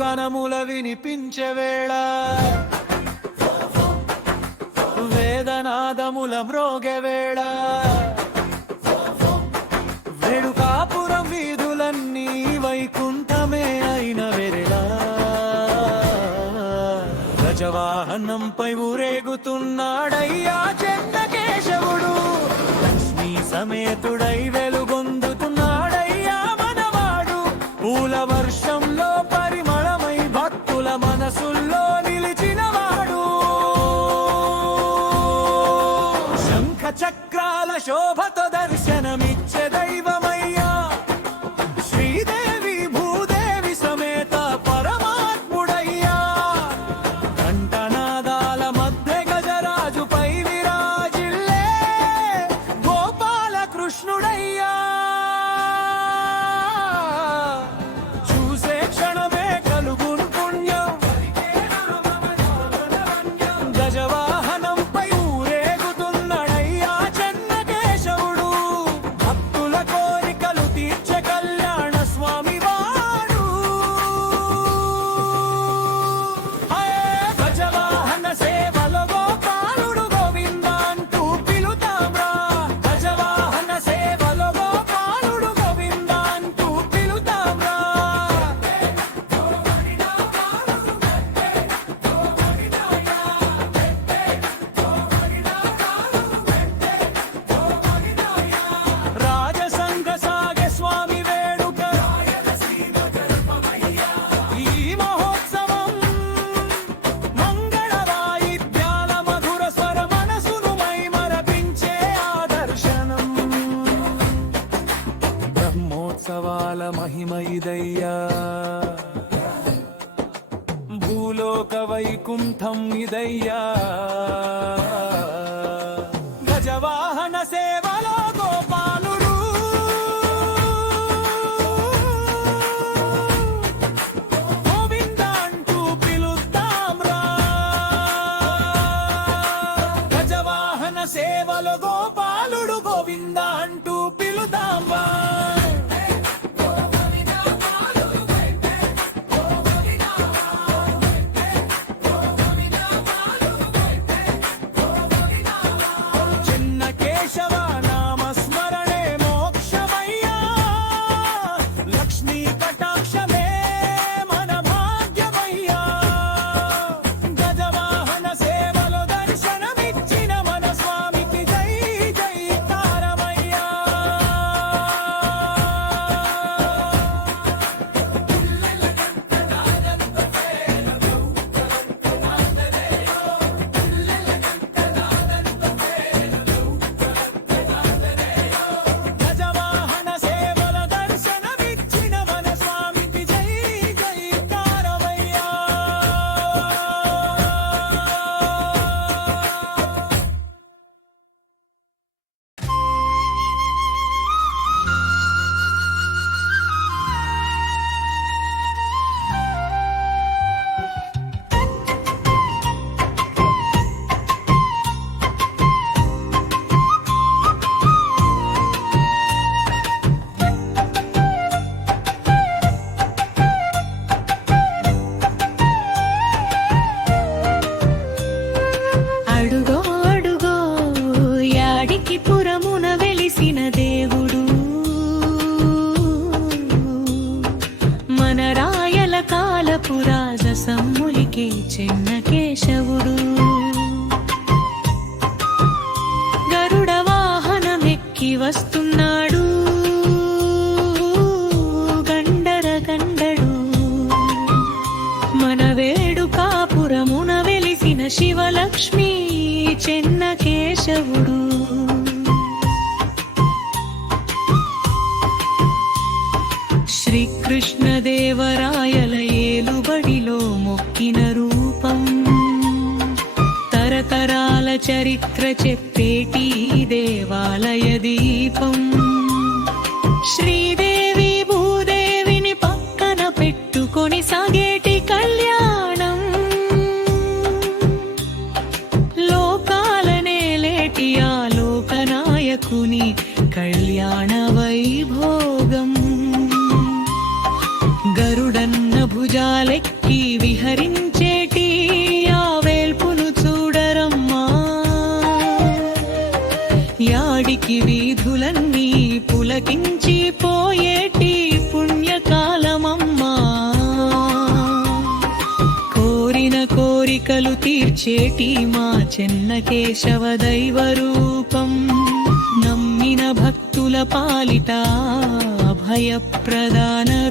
వేణుగణముల వినిపించవేళ వేదనాదముల మ్రోగవేళ వేడుకాపురం వీధులన్నీ వైకుంఠమే అయిన వెరెళ గజవాహనంపై ఊరేగుతున్నాడయ్యా చెన్నకేశవుడు లక్ష్మీ సమేతుడై వెలుగొందుతున్నాడయ్యా మనవాడు పూల వర్షంలో పరిమళమై భక్తుల మనసుల్లో నిలిచినవాడు శంఖ చక్రాల శోభతో దర్శనమిచ్చే దైవమయ్యా శ్రీదేవి భూదేవి సమేత పరమాత్ముడయ్యా కంఠనాదాల మధ్య గజరాజుపై విరాజిల్లే గోపాల కృష్ణుడయ్యా చూసే క్షణమే కలుగును పుణ్యం గజవాహనంపై ఊరేగుతున్నాడయ్యా చెన్నకేశవుడు భక్తుల కోరికలు తీర్చే కళ్యాణ స్వామి వాడు గజవాహన సేవలో గోపాలుడు గోవింద అంటూ పిలుతాంరా గజవాహన సేవలో గోపాలుడు గోవింద అంటూ పిలుతాంరా రాజసంగ సాగే స్వామి వేడుక ఈ మహోత్సవం మంగళ వాయిద్యాల మధుర స్వర మనసును మైమరపించే ఆదర్శనం బ్రహ్మోత్సవాల మహిమ ఇదయ్యా భూలోక వైకుంఠం ఇదయ్యా గజవాహన సేవలో గోపాలుడు గోవింద అంటూ పిలుద్దాంరా గజవాహన సేవలో గోపాలుడు గోవింద అంటూ పిలుదాంరా చిన్న కేశవ నామస్మరణే మోక్షమయ్యా లక్ష్మీ కటాక్షమే మన భాగ్యమయ్యా గజవాహన సేవలో దర్శనమిచ్చిన మన స్వామికి జై జైకారమయ్యా గజవాహన సేవల దర్శనమిచ్చిన మన స్వామికి జై జైకారమయ్యా అడుగో అడుగో యాడికి పురమున వెలిసిన దేవుడు మన రాయల కాలపు రాజ సమ్ములికే చెన్నకేశవుడు గరుడ వాహనమెక్కి వస్తున్నాడు గండర గండడు మన వేడుకాపురమున వెలిసిన శివలక్ష్మీ చెన్నకేశవుడు శ్రీకృష్ణదేవరాయల ఏలుబడిలో మొక్కిన రూపం తరతరాల చరిత్ర చెప్పేటి ఈ దేవాలయ దీపం శ్రీదేవి భూదేవిని పక్కన పెట్టుకొని సాగేటి కళ్యాణం లోకాల నేలేటి ఆ లోకనాయకుని కళ్యాణ వైభోగం గరుడన్న భుజ భుజాలెక్కి విహరించేటి ఆ వేల్పును చూడరమ్మా. యాడికి వీధులన్నీ పులకించి పోయేటి పుణ్యకాలమమ్మా. కోరిన కోరికలు తీర్చేటి మా చెన్న కేశవ దైవ రూపం. నమ్మిన భక్తుల పాలిట అభయప్రదాన